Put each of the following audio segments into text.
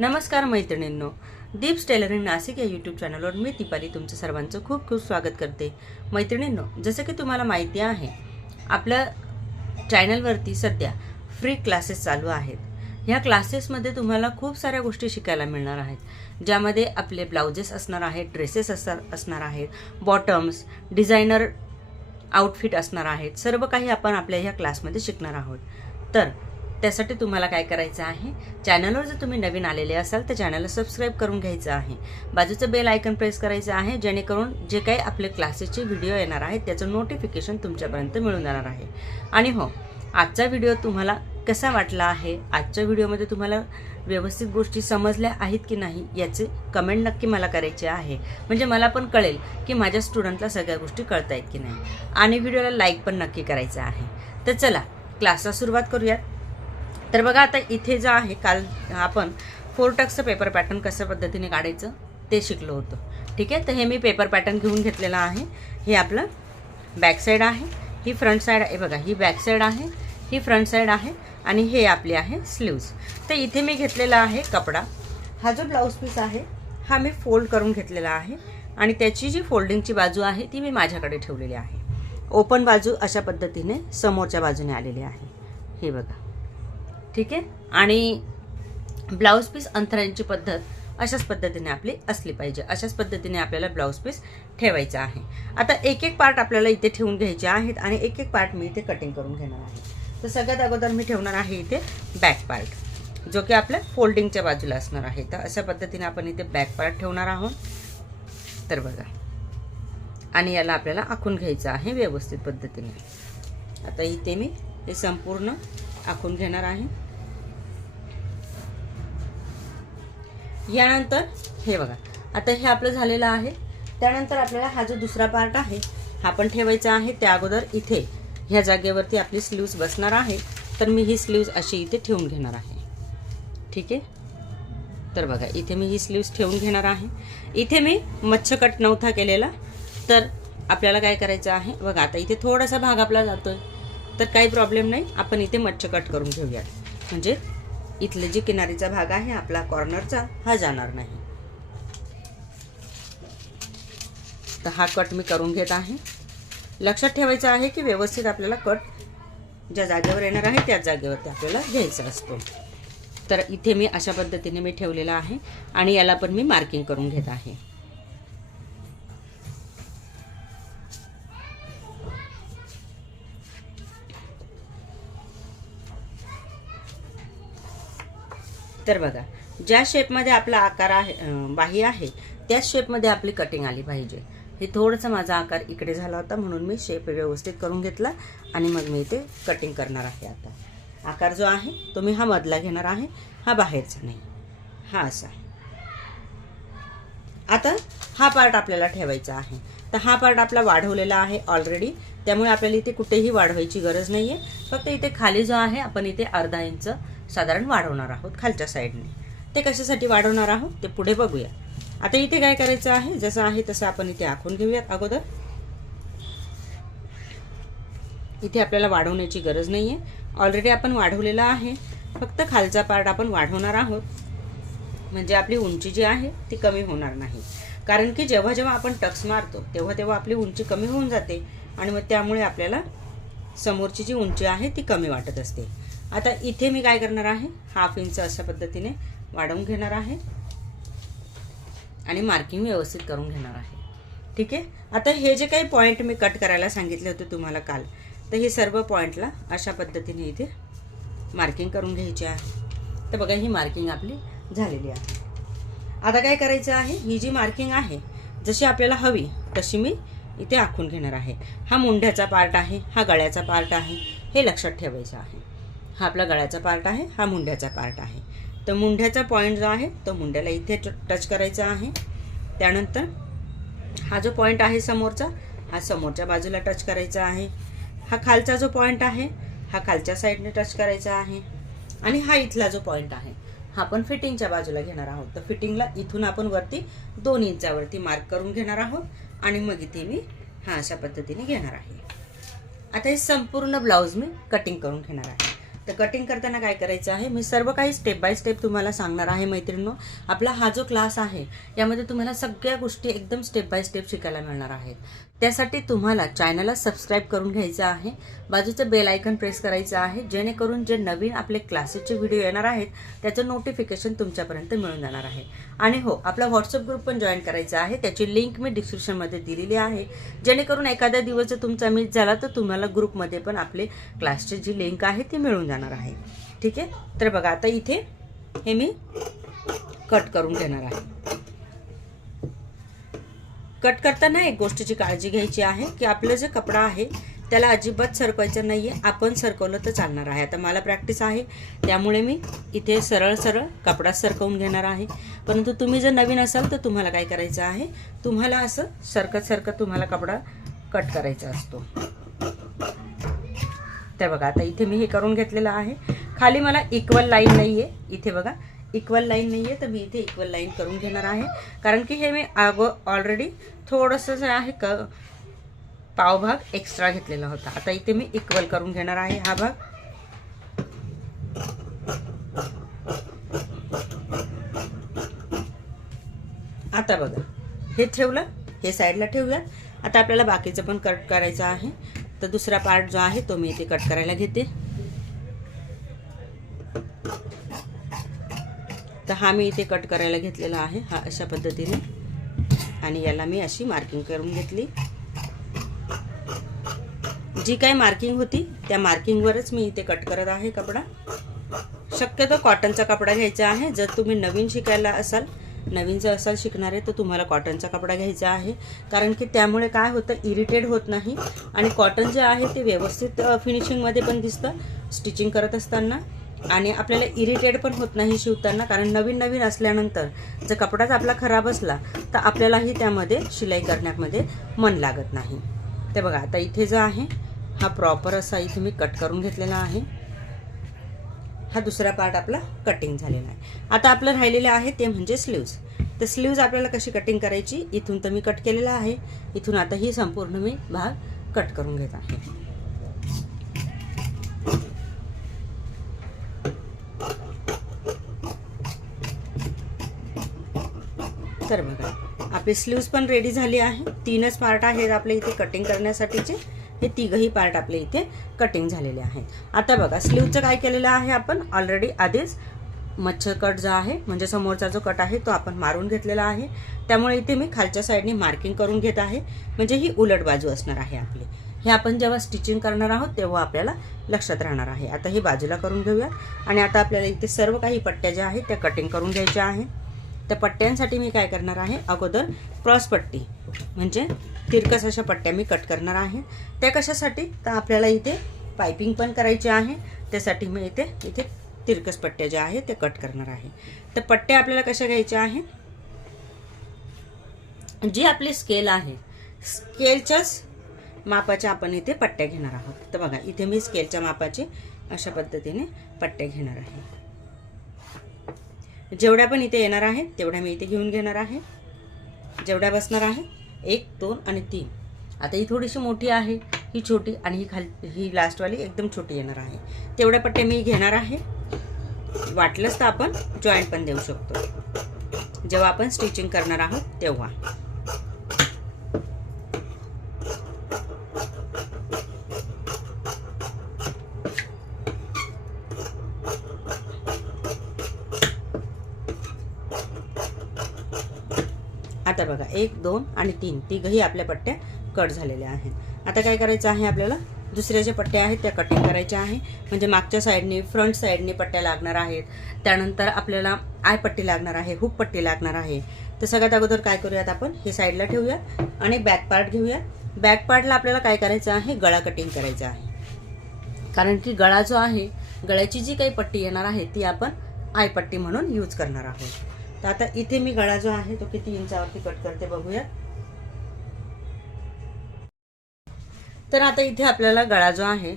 नमस्कार मैत्रिणींनो दीप्स टेलरिंग नाशिक या यूट्यूब चॅनलवर मी दीपाली तुमचं सर्वांचं खूप खूप स्वागत करते. मैत्रिणींनो जसं की तुम्हाला माहिती आहे आपल्या चॅनलवरती सध्या फ्री क्लासेस चालू आहेत. ह्या क्लासेसमध्ये तुम्हाला खूप साऱ्या गोष्टी शिकायला मिळणार आहेत. ज्यामध्ये आपले ब्लाउजेस असणार आहेत ड्रेसेस असणार असणार आहेत बॉटम्स डिझायनर आउटफिट असणार आहेत सर्व काही आपण आपल्या ह्या क्लासमध्ये शिकणार आहोत. तर त्यासाठी तुम्हाला काय करायचं आहे? चॅनलवर जर तुम्ही नवीन आलेले असाल तर चॅनलला सबस्क्राईब करून घ्यायचं आहे. बाजूचं बेल आयकन प्रेस करायचं आहे जेणेकरून जे काही आपले क्लासेसचे व्हिडिओ येणार आहेत त्याचं नोटिफिकेशन तुमच्यापर्यंत मिळून जाणार आहे. आणि हो आजचा व्हिडिओ तुम्हाला कसा वाटला आहे? आजच्या व्हिडिओमध्ये तुम्हाला व्यवस्थित गोष्टी समजल्या आहेत की नाही याचे कमेंट नक्की मला करायचे आहे. म्हणजे मला पण कळेल की माझ्या स्टुडंटला सगळ्या गोष्टी कळत आहेत की नाही. आणि व्हिडिओला लाईक पण नक्की करायचं आहे. तर चला क्लासला सुरुवात करूयात. तर बघा आता इथे जे आहे काल आपण फोर टक्सचं पेपर पॅटर्न कशा पद्धतीने काढायचं ते शिकलो होतो. ठीक आहे? तर हे मी पेपर पॅटर्न घेऊन घेतलेलं आहे. हे आपलं बॅक साईड आहे ही फ्रंट साईड आहे. बघा ही बॅक साईड आहे ही फ्रंट साईड आहे आणि हे आपली आहे स्लीव्ज तर इथे मी घेतलेला आहे कपडा. हा जो ब्लाऊज पीस आहे हा मी फोल्ड करून घेतलेला आहे आणि त्याची जी फोल्डिंगची बाजू आहे ती मी माझ्याकडे ठेवलेली आहे. ओपन बाजू अशा पद्धतीने समोरच्या बाजूने आलेली आहे. हे बघा. ठीक आहे? आणि ब्लाऊज पीस अंतरांची पद्धत अशाच पद्धतीने आपली असली पाहिजे. अशाच पद्धतीने आपल्याला ब्लाऊज पीस ठेवायचा आहे. आता एक एक पार्ट आपल्याला इथे ठेवून घ्यायचे आहेत आणि एक एक पार्ट मी इथे कटिंग करून घेणार आहे. तर सगळ्यात अगोदर मी ठेवणार आहे इथे बॅक पार्ट जो की आपल्या फोल्डिंगच्या बाजूला असणार आहे. तर अशा पद्धतीने आपण इथे बॅक पार्ट ठेवणार आहोत. तर बघा. आणि याला आपल्याला आखून घ्यायचं आहे व्यवस्थित पद्धतीने. आता इथे मी हे संपूर्ण आखून घेणार आहे. यानंतर हे बघा. आता हे आपलं झालेलं आहे. त्यानंतर आपल्याला हा जो दुसरा पार्ट आहे हा पण ठेवायचा आहे त्या अगोदर इथे. ह्या जागेवरती आपली स्लीव्ज बसणार आहे. तर मी ही स्लीव्ज अशी इथे ठेवून घेणार आहे. ठीक आहे? तर बघा इथे मी ही स्लीव्ज ठेवून घेणार आहे. इथे मी मच्छकट नव्हता केलेला. तर आपल्याला काय करायचं आहे? बघा आता इथे थोडासा भाग आपला जातोय. तर काही प्रॉब्लेम नाही. आपण इथे मच्छकट करून घेऊयात. म्हणजे इथले जे किनारीचा भाग आहे आपला कॉर्नरचा हा जाणार नाही. तर हा कट मी करून घेत आहे. लक्षात ठेवायचं आहे की व्यवस्थित आपल्याला कट ज्या जागेवर येणार आहे त्याच जागेवरती आपल्याला घ्यायचा असतो. तर इथे मी अशा पद्धतीने मी ठेवलेला आहे आणि याला पण मी मार्किंग करून घेत आहे. तर बघा ज्या शेपमध्ये आपला आकार आहे बाही आहे त्याच शेपमध्ये आपली कटिंग आली पाहिजे. हे थोडंसं माझा आकार इकडे झाला होता म्हणून मी शेप व्यवस्थित करून घेतला आणि मग मी इथे कटिंग करणार आहे आता. आकार जो आहे तो मी हा मधला घेणार आहे हा बाहेरचा नाही. हा असा आता हा पार्ट आपल्याला ठेवायचा आहे. तर हा पार्ट आपला वाढवलेला आहे ऑलरेडी त्यामुळे आपल्याला इथे कुठेही वाढवायची गरज नाही आहे फक्त इथे खाली जो आहे आपण इथे अर्धा इंच साधारण वाढवणार आहोत खालच्या साईडने. ते कशासाठी वाढवणार आहोत ते पुढे बघूया. आता इथे काय करायचं आहे? जसं आहे तसं आपण इथे आखून घेऊयात अगोदर. इथे आपल्याला वाढवण्याची गरज नाही आहे ऑलरेडी आपण वाढवलेला आहे. फक्त खालचा पार्ट आपण वाढवणार आहोत. म्हणजे आपली उंची जी आहे ती कमी होणार नाही. कारण की जेव्हा जेव्हा आपण टक्स मारतो तेव्हा तेव्हा आपली उंची कमी होऊन जाते. आणि मग त्यामुळे आपल्याला समोरची जी उंची आहे ती कमी वाटत असते. आता इथे मी काय करणार आहे? हाफ इंच अशा पद्धतीने वाढवून घेणार आहे. आणि मार्किंग व्यवस्थित करून घेणार आहे. ठीक आहे? आता हे जे काही पॉईंट मी कट करायला सांगितले होते तुम्हाला काल तर हे सर्व पॉईंटला अशा पद्धतीने इथे मार्किंग करून घ्यायची आहे. तर बघा ही मार्किंग आपली झालेली आहे. आता काय करायचं आहे? ही जी मार्किंग आहे जशी आपल्याला हवी तशी मी इथे आखून घेणार आहे. हा मुंढ्याचा पार्ट आहे हा गळ्याचा पार्ट आहे हे लक्षात ठेवायचं आहे. हा आपला गळ्याचा पार्ट आहे हा मुंड्याचा पार्ट आहे. तर मुंड्याचा पॉईंट जो आहे तो मुंड्याला इथे टच करायचा आहे. त्यानंतर हा जो पॉईंट आहे समोरचा हा समोरच्या बाजूला टच करायचा आहे. हा खालचा जो पॉईंट आहे हा खालच्या साईडने टच करायचा आहे. आणि हा इथला जो पॉईंट आहे हा आपण फिटिंगच्या बाजूला घेणार आहोत. तर फिटिंगला इथून आपण वरती दोन इंचावरती मार्क करून घेणार आहोत. आणि मग इथे मी हा अशा पद्धतीने घेणार आहे. आता हे संपूर्ण ब्लाऊज मी कटिंग करून घेणार आहे. तर कटिंग करताना काय करायचं आहे? मी सर्व काही स्टेप बाय स्टेप तुम्हाला सांगणार आहे मैत्रिणींनो. आपला हा जो क्लास आहे यामध्ये तुम्हाला सगळ्या गोष्टी एकदम स्टेप बाय स्टेप शिकायला मिळणार आहेत. त्यासाठी तुम्हाला चॅनलला सबस्क्राईब करून घ्यायचं आहे. बाजूचं बेल आयकन प्रेस करायचं आहे. जेणेकरून जे नवीन आपले क्लासेसचे व्हिडिओ येणार आहेत त्याचं नोटिफिकेशन तुमच्यापर्यंत मिळून जाणार आहे. आणि हो आपला व्हॉट्सअप ग्रुप पण जॉईन करायचा आहे. त्याची लिंक मी डिस्क्रिप्शनमध्ये दिलेली आहे. जेणेकरून एखाद्या दिवस जर तुमचा मिस झाला तर तुम्हाला ग्रुपमध्ये पण आपले क्लासची जी लिंक आहे ती मिळून जाणार आहे. ठीक आहे? तर बघा आता इथे हे मी कट करून घेणार आहे. कट करताना एक गोष्टीची काळजी घ्यायची आहे की आपलं जे कपडा आहे त्याला अजिबात सरकवायचं नाही आहे आपण सरकवलं तर चालणार आहे. आता मला प्रॅक्टिस आहे. त्यामुळे मी इथे सरळ सरळ कपडा सरकवून घेणार आहे. परंतु तुम्ही जर नवीन असाल तर तुम्हाला काय करायचं आहे? तुम्हाला असं सरकत सरकत तुम्हाला कपडा कट करायचा असतो. ते बघा आता इथे मी हे करून घेतलेलं आहे. खाली मला इक्वल लाईन नाही आहे इथे बघा इक्वल लाईन नाही आहे तर मी इथे इक्वल लाईन करून घेणार आहे. कारण की हे मी अगो ऑलरेडी थोडंसं जे आहे क पावभाग एक्स्ट्रा घेतलेला होता. आता इथे मी इक्वल करून घेणार आहे हा भाग. आता बघा. हे ठेवलं हे साईडला ठेवूयात. आता आपल्याला बाकीचं पण कट करायचं आहे. तर दुसरा पार्ट जो आहे तो मी इथे कट करायला घेते. तर हा मी इथे कट करायला घेतलेला आहे हा अशा पद्धतीने. आणि याला मी अशी मार्किंग करून घेतली. जी काही मार्किंग होती त्या मार्किंगवरच मी इथे कट करत आहे कपडा. शक्यतो कॉटनचा कपडा घ्यायचा आहे. जर तुम्ही नवीन शिकायला असाल नवीन जर असाल शिकणारे तर तुम्हाला कॉटनचा कपडा घ्यायचा आहे. कारण की त्यामुळे काय होतं इरिटेड होत नाही. आणि कॉटन जे आहे ते व्यवस्थित फिनिशिंगमध्ये पण दिसतं स्टिचिंग करत असताना. आणि आपल्याला इरिटेड पण होत नाही शिवताना कारण नवीन नवीन असल्यानंतर जर कपडाच आपला खराब असला तर आपल्यालाही त्यामध्ये शिलाई करण्यामध्ये मन लागत नाही. ते बघा आता इथे जो आहे हा प्रॉपर असा इथे मी कट करून घेतलेला आहे. हा दुसरा पार्ट आपला कटिंग झालेला आहे. आता आपलं राहिलेलं आहे ते म्हणजे स्लीव्ज तर स्लीव्ज आपल्याला कशी कटिंग करायची? इथून तर मी कट केलेला आहे. इथून आता ही संपूर्ण मी भाग कट करून घेत आहे. तर बघा आपली स्लीव्ज पण रेडी झाली आहे. तीनच पार्ट आहेत आपले इथे कटिंग करण्यासाठीचे. हे तिघही पार्ट आपले इथे कटिंग झालेले आहेत. आता बघा स्लीवचं काय केलेलं आहे आपण? ऑलरेडी आधीच मच्छर कट जो आहे म्हणजे समोरचा जो कट आहे तो आपण मारून घेतलेला आहे. त्यामुळे इथे मी खालच्या साईडने मार्किंग करून घेत आहे. म्हणजे ही उलट बाजू असणार आहे आपली. हे आपण जेव्हा स्टिचिंग करणार आहोत तेव्हा आपल्याला लक्षात राहणार आहे. आता हे बाजूला करून घेऊया आणि आता आपल्याला इथे सर्व काही पट्ट्या ज्या आहेत त्या कटिंग करून घ्यायच्या आहे. त्या पट्ट्यांसाठी मी काय करणार आहे? अगोदर क्रॉस पट्टी म्हणजे तिरकस अशा पट्ट्या मी कट करणार आहे? त्या कशासाठी? तर आपल्याला इथे पायपिंग पण करायची आहे. त्यासाठी मी इथे इथे तिरकस पट्ट्या ज्या आहेत त्या कट करणार आहे. तर पट्ट्या आपल्याला कशा घ्यायच्या आहेत? जी आपली स्केल आहे स्केलच्याच मापाच्या आपण इथे पट्ट्या घेणार आहोत. तर बघा इथे मी स्केलच्या मापाचे अशा पद्धतीने पट्ट्या घेणार आहे. जेवढ्या पण इथे येणार आहेत तेवढ्या मी इथे घेऊन घेणार आहे. जेवढ्या बसणार आहे एक दोन आणि तीन. आता ही थोडीशी मोठी आहे ही छोटी आणि ही खाल ही लास्टवाली एकदम छोटी येणार आहे. तेवढ्या पट्ट्या मी घेणार आहे. वाटलंच तर आपण जॉईंट पण देऊ शकतो. जेव्हा आपण स्टिचिंग करणार आहोत तेव्हा. आता बघा एक दोन आणि तीन. तिघही आपल्या पट्ट्या कट झालेल्या आहेत. आता काय करायचं आहे आपल्याला? दुसऱ्या ज्या पट्ट्या आहेत त्या कटिंग करायच्या आहे. म्हणजे मागच्या साईडने फ्रंट साईडने पट्ट्या लागणार आहेत. त्यानंतर आपल्याला आय पट्टी लागणार आहे हुक पट्टी लागणार आहे. तर सगळ्यात अगोदर काय करूयात आपण? हे साईडला ठेवूया आणि बॅक पार्ट घेऊया बॅक पार्टला आपल्याला काय करायचं आहे? गळा कटिंग करायचा आहे. कारण की गळा जो आहे गळ्याची जी काही पट्टी येणार आहे ती आपण आय पट्टी म्हणून यूज करणार आहोत. तर आता इथे मी गळा जो आहे तो किती इंचावरती कट करते बघूया. तर आता इथे आपल्याला गळा जो आहे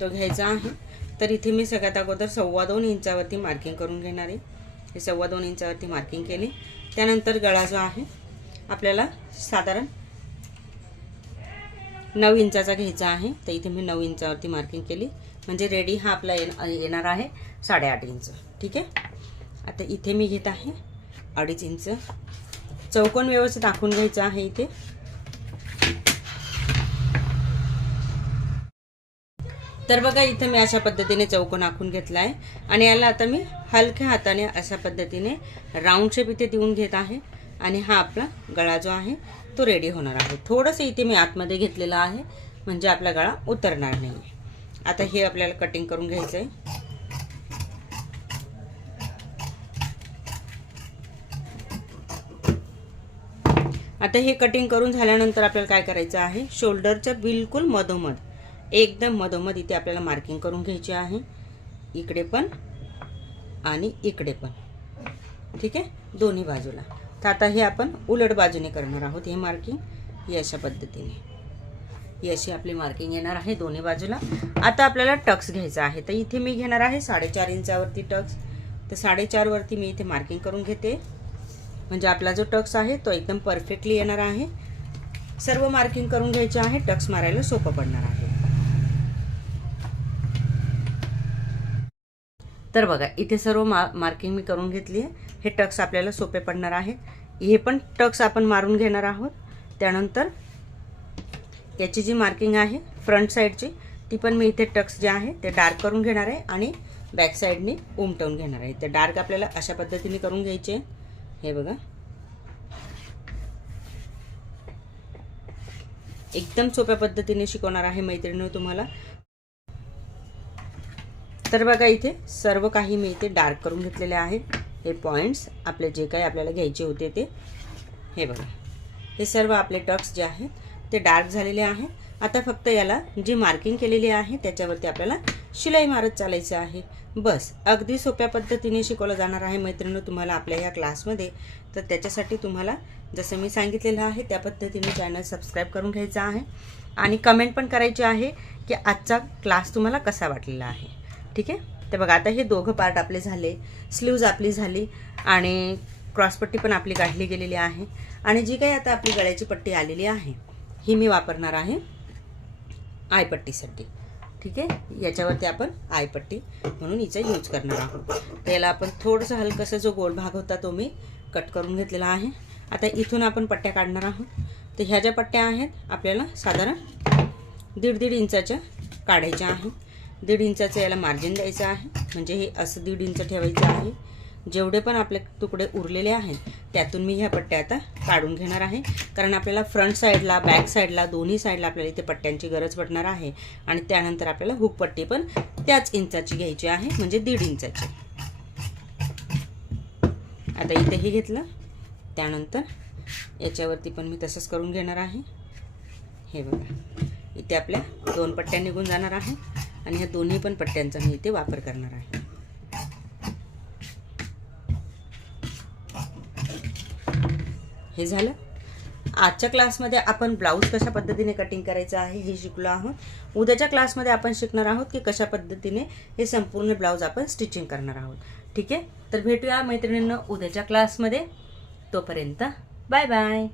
तो घ्यायचा आहे. तर इथे मी सगळ्यात अगोदर सव्वा दोन इंचावरती मार्किंग करून घेणार आहे. हे सव्वा दोन इंचावरती मार्किंग केली. त्यानंतर गळा जो आहे आपल्याला साधारण नऊ इंचाचा घ्यायचा आहे. तर इथे मी नऊ इंचावरती मार्किंग केली. म्हणजे रेडी हा आपला येण- येणार आहे साडेआठ इंच. ठीक आहे? आता इथे मी घेत आहे अडीच इंच. चौकोन व्यवस्थित आखून घ्यायचं आहे इथे. तर बघा इथं मी अशा पद्धतीने चौकोन आखून घेतला आहे आणि याला आता मी हलक्या हाताने अशा पद्धतीने राऊंड शेप इथे देऊन घेत आहे. आणि हा आपला गळा जो आहे तो रेडी होणार आहे. थोडंसं इथे मी आतमध्ये घेतलेला आहे म्हणजे आपला गळा उतरणार नाही आता हे आपल्याला कटिंग करून घ्यायचं आहे आता हे कटिंग करून झाल्यानंतर आपल्याला काय करायचं आहे? शोल्डरच्या बिलकुल मधोमध एकदम मधोमध इथे आपल्याला मार्किंग करून घ्यायची आहे. इकडे पण आणि इकडे पण. ठीक आहे? दोन्ही बाजूला. तर आता हे आपण उलट बाजूने करणार आहोत हे मार्किंग ही अशा पद्धतीने. ही अशी आपली मार्किंग येणार आहे दोन्ही बाजूला. आता आपल्याला टक्स घ्यायचा आहे. तर इथे मी घेणार आहे साडेचार इंचावरती टक्स तर साडेचारवरती मी इथे मार्किंग करून घेते. म्हणजे आपला जो टक्स आहे तो एकदम परफेक्टली येणार आहे. सर्व मार्किंग करून घ्यायचे आहे टक्स मारायला सोपं पडणार आहे. तर बघा इथे सर्व मा मार्किंग मी करून घेतली आहे. हे टक्स आपल्याला सोपे पडणार आहे. हे पण टक्स आपण मारून घेणार आहोत. त्यानंतर याची जी मार्किंग आहे फ्रंट साईडची ती पण मी इथे टक्स जे आहे ते डार्क करून घेणार आहे आणि बॅक साईडने उमटवून घेणार आहे. ते डार्क आपल्याला अशा पद्धतीने करून घ्यायचे हे बघा. एकदम सोप्या पद्धतीने शिकवणार आहे मैत्रिणी तुम्हाला. तर बघा इथे सर्व काही मी इथे डार्क करून घेतलेले आहे हे पॉईंट्स आपले जे काही आपल्याला घ्यायचे होते ते. हे बघा. हे सर्व आपले टक्स जे आहेत ते डार्क झालेले आहेत. आता फक्त याला जी मार्किंग केलेली आहे त्याच्यावरती आपल्याला शिलाई मारत चालायचं आहे. बस अगदी सोप्या पद्धतीने शिकवलं जाणार आहे मैत्रिणी तुम्हाला आपल्या या क्लासमध्ये. तर त्याच्यासाठी तुम्हाला जसं मी सांगितलेलं आहे त्या पद्धतीने चॅनल सबस्क्राईब करून घ्यायचं आहे. आणि कमेंट पण करायची आहे की आजचा क्लास तुम्हाला कसा वाटलेला आहे. ठीक आहे? तर बघा आता हे दोघं पार्ट आपले झाले स्लीव्ज आपली झाली आणि क्रॉसपट्टी पण आपली काढली गेलेली आहे. आणि जी काही आता आपली गळ्याची पट्टी आलेली आहे ही मी वापरणार आहे. आयपट्टीसाठी ठीक आहे? याच्यावरती आपण आयपट्टी म्हणून हिचा यूज करणार आहोत. त्याला आपण थोडंसं हलकंसं जो गोल भाग होता तो मी कट करून घेतलेला आहे. आता इथून आपण पट्ट्या काढणार आहोत. तर ह्या ज्या पट्ट्या आहेत आपल्याला साधारण दीड दीड इंचाच्या काढायच्या आहेत. दीड इंचाचं याला मार्जिन द्यायचं आहे. म्हणजे हे असं दीड इंच ठेवायचं आहे. जेवढे पण आपले तुकडे उरलेले आहेत त्यातून मी ह्या पट्ट्या आता काढून घेणार आहे. कारण आपल्याला फ्रंट साईडला बॅक साईडला दोन्ही साईडला आपल्याला इथे पट्ट्यांची गरज पडणार आहे. आणि त्यानंतर आपल्याला हुक पट्टी पण त्याच इंचाची घ्यायची आहे म्हणजे दीड इंचाची. आता इथेही घेतलं. त्यानंतर याच्यावरती पण मी तसंच करून घेणार आहे. हे बघा. इथे आपल्या दोन पट्ट्या निघून जाणार आहे. आणि ह्या दोन्ही पण पट्ट्यांचा मी इथे वापर करणार आहे. हे झालं. आजच्या क्लासमध्ये आपण ब्लाऊज कशा पद्धतीने कटिंग करायचं आहे हे शिकलो आहोत. उद्याच्या क्लासमध्ये आपण शिकणार आहोत की कशा पद्धतीने हे संपूर्ण ब्लाऊज आपण स्टिचिंग करणार आहोत. ठीक आहे? तर भेटूया मैत्रिणींना उद्याच्या क्लासमध्ये. तोपर्यंत बाय बाय.